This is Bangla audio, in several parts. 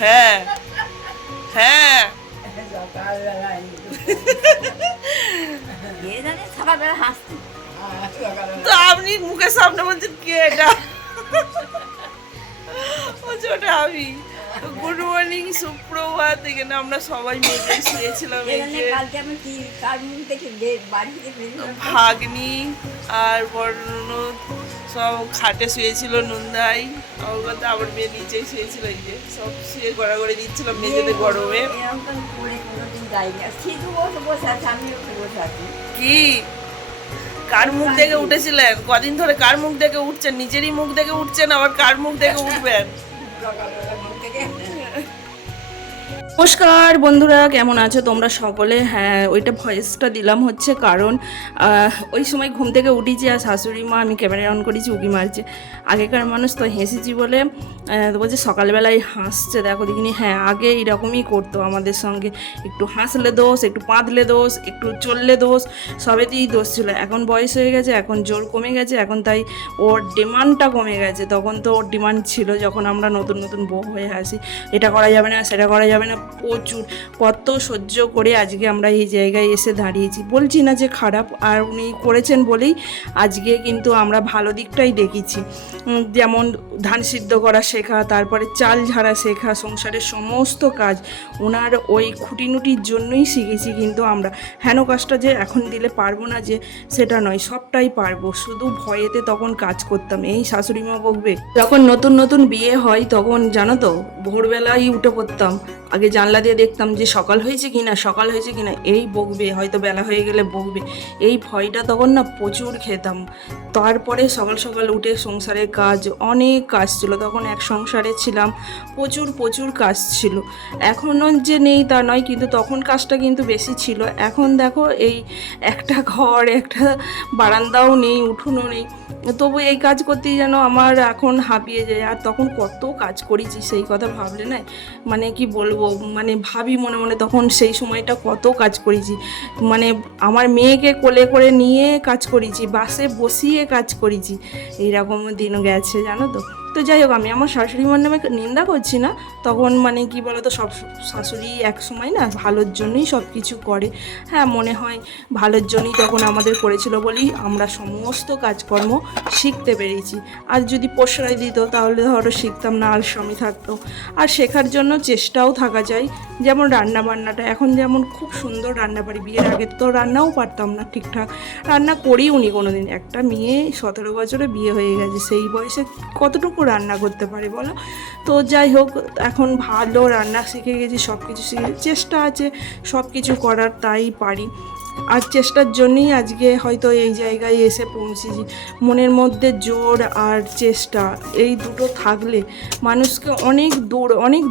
হ্যাঁ হ্যাঁ তো আপনি মুখের সামনে বলছেন কে এটা? ওটা আমি। গুড মর্নিং, সুপ্রভাত। এখানে আমরা সবাই মেয়েটাই শুয়েছিলাম। ভাগ্নি আর বর্ণনদ সব খাটে শুয়েছিল, নন্দাই অবগত আবার মেয়ে নিচেই শুয়েছিল। এই যে সব শুয়ে গড়াগড়ি দিচ্ছিলাম মেঝেতে গরমে। কি কার মুখ দেখে উঠেছিলেন? কদিন ধরে কার মুখ দেখে উঠছেন? নিজেরই মুখ দেখে উঠছেন, আবার কার মুখ দেখে উঠবেন? নমস্কার বন্ধুরা, কেমন আছো তোমরা সকলে? হ্যাঁ, ওইটা ভয়েসটা দিলাম হচ্ছে কারণ ওই সময় ঘুম থেকে উঠেছি আর শাশুড়ি মা, আমি ক্যামেরা অন করেছি, উঁকি মারছে। আগেকার মানুষ তো হেসেছি বলে বলছে সকালবেলায় হাসছে, দেখো দেখিনি। হ্যাঁ, আগে এইরকমই করতো আমাদের সঙ্গে, একটু হাসলে দোষ, একটু পাঁদলে দোষ, একটু চললে দোষ, সবেতেই দোষ ছিল। এখন বয়স হয়ে গেছে, এখন জোর কমে গেছে, এখন তাই ওর ডিমান্ডটা কমে গেছে। তখন তো ওর ডিমান্ড ছিল যখন আমরা নতুন নতুন বউ হয়ে আসি, এটা করা যাবে না, সেটা করা যাবে না, প্রচুর কত সহ্য করে আজকে আমরা এই জায়গায় এসে দাঁড়িয়েছি। বলছি না যে খারাপ, আর উনি করেছেন বলেই আজকে কিন্তু আমরা ভালো দিকটাই দেখেছি। যেমন ধান সিদ্ধ করা শেখা, তারপরে চাল ঝাড়া শেখা, সংসারের সমস্ত কাজ ওনার ওই খুঁটিনুটির জন্যই শিখেছি। কিন্তু আমরা হেন কাজটা যে এখন দিলে পারবো না যে সেটা নয়, সবটাই পারবো, শুধু ভয়েতে তখন কাজ করতাম। এই শাশুড়ি মা বকবে। যখন নতুন নতুন বিয়ে হয় তখন জানো তো ভোরবেলাই উঠে পড়তাম, আগে জানলা দিয়ে দেখতাম যে সকাল হয়েছে কিনা, সকাল হয়েছে কিনা, এই বকবে, হয়তো বেলা হয়ে গেলে বকবে, এই ভয়টা তখন না প্রচুর খেতাম। তারপরে সকাল সকাল উঠে সংসারের কাজ, অনেক কাজ ছিল তখন, এক সংসারে ছিলাম, প্রচুর প্রচুর কাজ ছিল। এখনও যে নেই তা নয়, কিন্তু তখন কাজটা কিন্তু বেশি ছিল। এখন দেখো এই একটা ঘর, একটা বারান্দাও নেই, উঠোনও নেই, তবু এই কাজ করতেই যেন আমার এখন হাঁপিয়ে যায়। আর তখন কত কাজ করেছি সেই কথা ভাবলে না, মানে কি বলবো, মানে ভাবি মনে মনে তখন সেই সময়টা কত কাজ করেছি। মানে আমার মেয়েকে কোলে করে নিয়ে কাজ করেছি, বাসে বসিয়ে কাজ করেছি, এইরকম দিনও গেছে জানো তো। তো যাই হোক, আমি আমার শাশুড়ি মার নামে নিন্দা করছি না। তখন মানে কি বলতো, সব শাশুড়ি এক সময় না ভালোর জন্যই সব কিছু করে। হ্যাঁ, মনে হয় ভালোর জন্যই তখন আমাদের করেছিল বলেই আমরা সমস্ত কাজকর্ম শিখতে পেরেছি। আর যদি প্রশ্রয় দিত তাহলে ধরো শিখতাম না, আলস্বামী থাকতো। আর শেখার জন্য চেষ্টাও থাকা যায়। যেমন রান্না বান্নাটা, এখন যেমন খুব সুন্দর রান্না পারি, বিয়ের আগে তো রান্নাও পারতাম না, ঠিকঠাক রান্না করিও নি কোনো দিন। একটা মেয়ে 17 বছরে বিয়ে হয়ে গেছে, সেই বয়সে কতটুকু রান্না করতে পারে বলো? তো যাই হোক, এখন ভালো রান্না শিখে গেছি, সব কিছু শিখে, চেষ্টা আছে সব কিছু করার, তাই পারি। আর চেষ্টার জন্যই আজকে হয়তো এই জায়গায় এসে পৌঁছেছি। মনের মধ্যে জোর আর চেষ্টা, এই দুটো থাকলে মানুষকে অনেক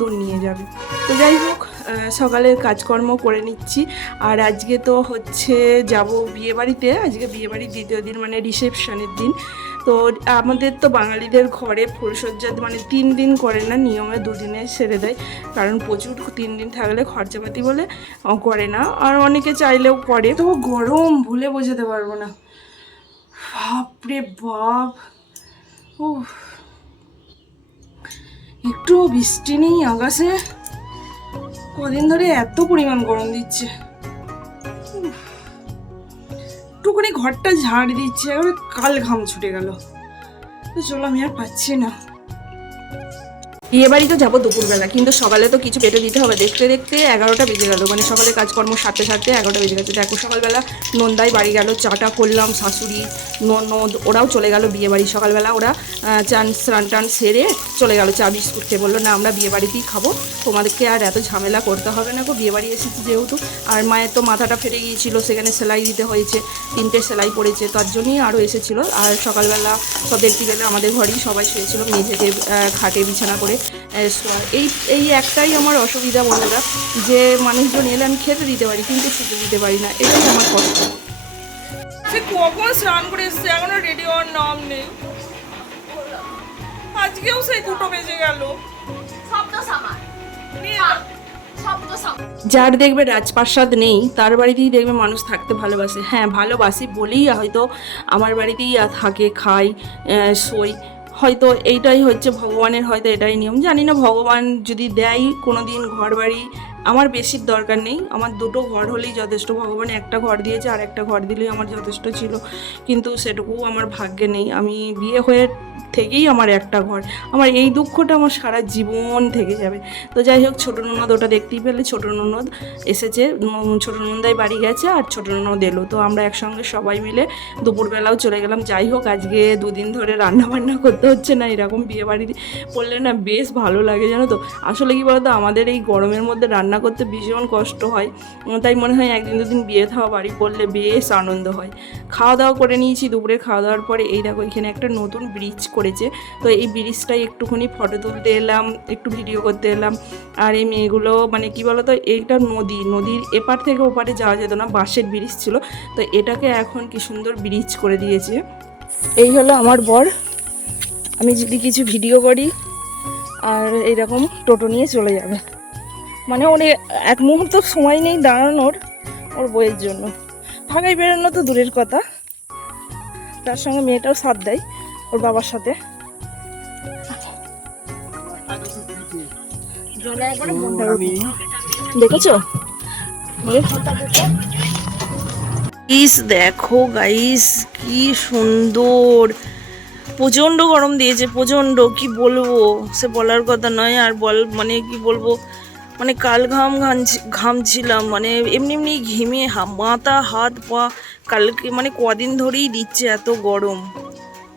দূর নিয়ে যাবে। তো যাই হোক, সকালের কাজকর্ম করে নিচ্ছি। আর আজকে তো হচ্ছে যাব বিয়েবাড়িতে, আজকে বিয়েবাড়ির দ্বিতীয় দিন, মানে রিসেপশনের দিন। তো আমাদের তো বাঙালিদের ঘরে ফুলসজ্জা মানে 3 দিন করে না, নিয়মে 2 দিনে সেরে দেয়, কারণ প্রচুর 3 দিন থাকলে খরচাপাতি বলে করে না, আর অনেকে চাইলেও করে। তো গরম ভুলে বোঝাতে পারবো না, বাপরে বাপ। ও, একটু বৃষ্টি নেই আকাশে, কদিন ধরে এত পরিমাণ গরম দিচ্ছে। একটুখানি ঘরটা ঝাড় দিচ্ছে, একেবারে কাল ঘাম ছুটে গেল। তো চলো, আমি আর পাচ্ছি না। বিয়ে বাড়ি তো যাবো দুপুরবেলা, কিন্তু সকালে তো কিছু পেটে দিতে হবে। দেখতে দেখতে 11টা বেজে গেল, মানে সকালে কাজকর্ম সারতে সারতে 11টা বেজে গেছে। দেখো সকালবেলা নন্দাই বাড়ি গেল, চাটা করলাম, শাশুড়ি ননদ ওরাও চলে গেল বিয়ে বাড়ি। সকালবেলা ওরা স্নান টান সেরে চলে গেল, চা বিস্কুট খেয়ে বললো না আমরা বিয়ে বাড়িতেই খাবো, তোমাদেরকে আর এত ঝামেলা করতে হবে না গো, বিয়ে বাড়ি এসেছি যেহেতু। আর মায়ের তো মাথাটা ফেটে গিয়েছিল, সেখানে সেলাই দিতে হয়েছে, 3টে সেলাই পড়েছে, তার জন্যই আরও এসেছিলো। আর সকালবেলা সব দেখতে গেলে আমাদের ঘরেই সবাই শুয়েছিল, মেঝেতে খাটে বিছানা করে। এই একটাই আমার অসুবিধা বন্ধুরা, যে মানুষজন এলে আমি খেতে দিতে পারি কিন্তু শুতে দিতে পারি না, এটাই আমার কষ্ট। সে কখন স্নান করে এসছে, এখনো রেডি হওয়ার নাম নেই। আজকেও সেই 2টো বেজে গেল। যার দেখবে রাজপ্রাসাদ নেই তার বাড়িতেই দেখবে মানুষ থাকতে ভালোবাসে। হ্যাঁ, ভালোবাসি বলেই হয়তো আমার বাড়িতেই থাকে, খাই, শই, হয়তো এইটাই হচ্ছে ভগবানের, হয়তো এটাই নিয়ম, জানি না। ভগবান যদি দেয় কোনো দিন ঘর বাড়ি, আমার বেশির দরকার নেই, আমার দুটো ঘর হলেই যথেষ্ট। ভগবান একটা ঘর দিয়েছে, আর একটা ঘর দিলেই আমার যথেষ্ট ছিল, কিন্তু সেটুকুও আমার ভাগ্যে নেই। আমি বিয়ে হয়ে থেকেই আমার একটা ঘর, আমার এই দুঃখটা আমার সারা জীবন থেকে যাবে। তো যাই হোক, ছোটো ননদ ওটা দেখতেই পেলে, ছোটো ননদ এসেছে, ছোটো ননদাই বাড়ি গেছে আর ছোটো ননদ এলো, তো আমরা একসঙ্গে সবাই মিলে দুপুরবেলাও চলে গেলাম। যাই হোক, আজকে দুদিন ধরে রান্না বান্না করতে হচ্ছে না, এরকম বিয়ে বাড়ি পড়লে না বেশ ভালো লাগে, জানো তো। আসলে কি বলতো, আমাদের এই গরমের মধ্যে রান্না করতে ভীষণ কষ্ট হয়, তাই মনে হয় একদিন দুদিন বিয়ে থাওয়া বাড়ি পড়লে বেশ আনন্দ হয়। খাওয়া দাওয়া করে নিয়েছি, দুপুরে খাওয়া দাওয়ার পরে এই দেখো এখানে একটা নতুন ব্রিজ করেছে, তো এই ব্রিজটাই একটুখানি ফটো তুলতে এলাম, একটু ভিডিও করতে এলাম। আর এই মেয়েগুলো মানে কি বলতো, এইটা নদীর এপার থেকে ওপারে যাওয়া যেত না, বাঁশের ব্রিজ ছিল, তো এটাকে এখন কি সুন্দর ব্রিজ করে দিয়েছে। এই হলো আমার বর, আমি যদি কিছু ভিডিও করি আর এইরকম টোটো নিয়ে চলে যাবে, মানে ওর এক মুহূর্ত সময় নেই দাঁড়ানোর ওর বইয়ের জন্য। ফাঁকায় বেরোনো তো দূরের কথা, তার সঙ্গে মেয়েটাও সাথ দেয় ওর বাবার সাথে। দেখেছো গাইস, দেখো গাইস কি সুন্দর, প্রচণ্ড গরম দিয়েছে, প্রচণ্ড, কি বলবো, সে বলার কথা নয়। আর মানে কি বলবো, মানে কাল ঘামছিলাম, মানে এমনি এমনি ঘেমে মাথা হাত পা, কালকে মানে কদিন ধরেই দিচ্ছে এত গরম।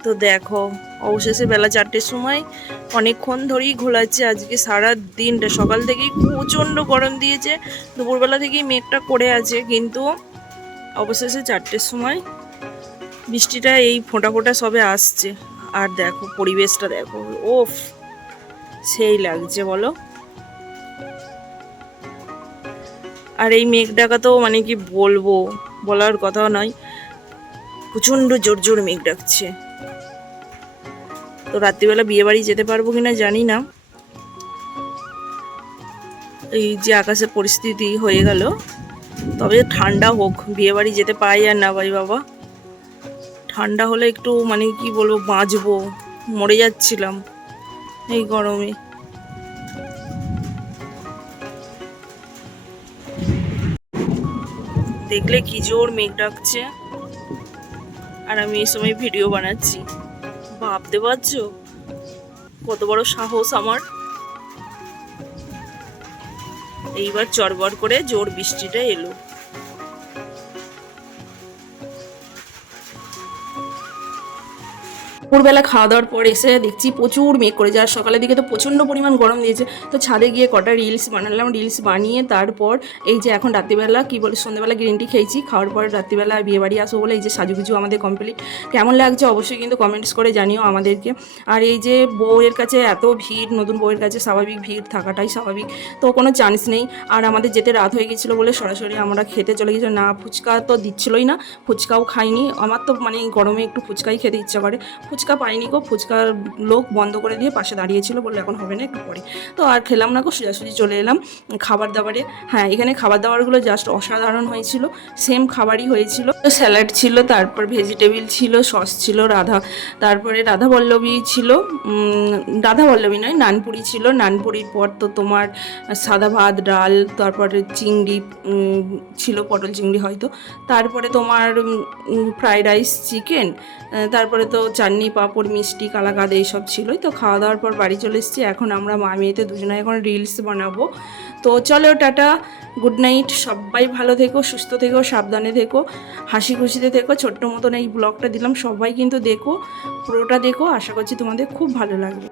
তো দেখো অবশেষে বেলা 4টের সময় অনেকক্ষণ ধরেই ঘোলাচ্ছে, আজকে সারা দিনটা সকাল থেকেই প্রচণ্ড গরম দিয়েছে, দুপুরবেলা থেকেই মেঘটা করে আছে, কিন্তু অবশেষে 4টের সময় বৃষ্টিটা এই ফোঁটা ফোঁটা সবে আসছে। আর দেখো পরিবেশটা দেখো, ওফ সেই লাগছে বলো। আর এই মেঘ ডাকা তো মানে কি বলবো, বলার কথা নয়, প্রচণ্ড জোর জোর মেঘ ডাকছে। তো রাত্রিবেলা বিয়ে বাড়ি যেতে পারবো কিনা জানি না, এই যে আকাশের পরিস্থিতি হয়ে গেল। তবে ঠান্ডা হোক, বিয়ে বাড়ি যেতে পাই আর না পাই বাবা, ঠান্ডা হলে একটু মানে কি বলবো বাঁচবো, মরে যাচ্ছিলাম এই গরমে। দেখলে কি জোর মেঘ ডাকছে, আর আমি এই সময় ভিডিও বানাচ্ছি, ভাবতে পারছো কত বড় সাহস আমার। এইবার চড়বড় করে জোর বৃষ্টিটা এলো। দুপুরবেলা খাওয়া দাওয়ার পর এসে দেখছি প্রচুর মেঘ করে, যার সকালের দিকে তো প্রচণ্ড পরিমাণ গরম দিয়েছে, তো ছাদে গিয়ে কটা রিলস বানালাম, রিলস বানিয়ে তারপর এই যে এখন রাত্রিবেলা কি বলে সন্ধ্যেবেলা গ্রিন টি খেয়েছি, খাওয়ার পর রাত্রিবেলা বিয়ে বাড়ি আসবো বলে এই যে সাজুগুজু আমাদের কমপ্লিট। কেমন লাগছে অবশ্যই কিন্তু কমেন্টস করে জানিও আমাদেরকে। আর এই যে বউয়ের কাছে এত ভিড়, নতুন বউয়ের কাছে স্বাভাবিক ভিড় থাকাটাই স্বাভাবিক, তো কোনো চান্স নেই। আর আমাদের যেতে রাত হয়ে গেছিলো বলে সরাসরি আমরা খেতে চলে গেছিলাম, না ফুচকা তো দিচ্ছিলোই না, ফুচকাও খাইনি, আমার তো মানে গরমে একটু ফুচকাই খেতে ইচ্ছা করে, ফুচকা পাইনি গো, ফুচকার লোক বন্ধ করে দিয়ে পাশে দাঁড়িয়েছিল, বললো এখন হবে না একটু পরে, তো আর খেলাম না গো, সোজাসুজি চলে এলাম খাবার দাবারে। হ্যাঁ, এখানে খাবার দাবারগুলো জাস্ট অসাধারণ হয়েছিল, সেম খাবারই হয়েছিল, স্যালাড ছিল, তারপর ভেজিটেবিল ছিল, সস ছিল, তারপরে রাধা বল্লভী ছিল, রাধা বল্লভী নয় নানপুরি ছিল, নানপুরির পর তো তোমার সাদা ভাত ডাল, তারপরে চিংড়ি ছিল, পটল চিংড়ি হয়তো, তারপরে তোমার ফ্রাইড রাইস চিকেন, তারপরে তো চাটনি পাঁপড় মিষ্টি কালাকাদ এইসব ছিলই। তো খাওয়া দাওয়ার পর বাড়ি চলে এসেছি, এখন আমরা মা মেয়েতে দুজনে এখন রিলস বানাবো। তো চলো টাটা, গুড নাইট, সবাই ভালো থেকো, সুস্থ থেকো, সাবধানে থেকো, হাসি খুশিতে থেকো। ছোট্ট মতন এই ব্লগটা দিলাম, সবাই কিন্তু দেখো, পুরোটা দেখো, আশা করছি তোমাদের খুব ভালো লাগবে।